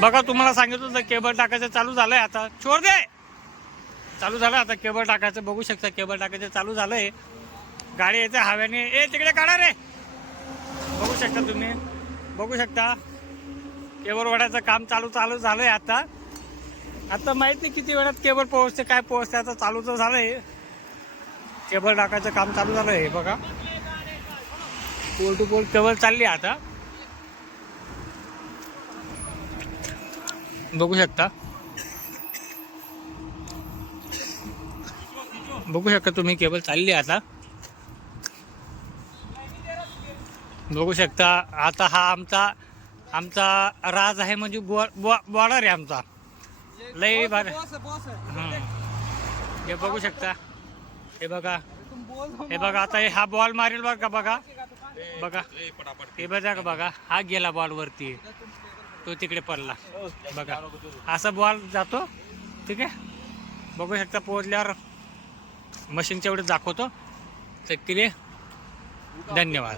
बघा तुम्हाला सांगितलं होतं केबल टाकायचं चालू झालंय आता. छोड दे. चालू झालं आता केबल टाकायचं. बघू शकता केबल टाकायचं चालू झालंय. गाडी येते हव्याने. ए तिकडे काढा रे. बघू शकता तुम्ही. बघू शकता केबल वाढायचं काम चालू झालंय आता. आता माहित नाही किती वेळात केबल पोहोचते काय पोहोचते. आता चालू तर झालंय. केबल टाकायचं काम चालू झालंय. बघा पोल टू पोल केबल चालली आता. बघू शकता. बघू शकता तुम्ही केबल चालली आता. बघू शकता आता हा आमचा राज आहे म्हणजे बॉर्डर आहे आमचा. लय भारी. हे बघू शकता. हे बघा. हे बघा आता हा बॉल मारेल बघा. बघा बघा हे बघा हा गेला बॉल वरती. तो तिकडे पडला. बघा असा बॉल जातो. ठीक आहे. बघू शकता पोहोचल्यावर मशीनच्या एवढे दाखवतो. तर तिथे धन्यवाद.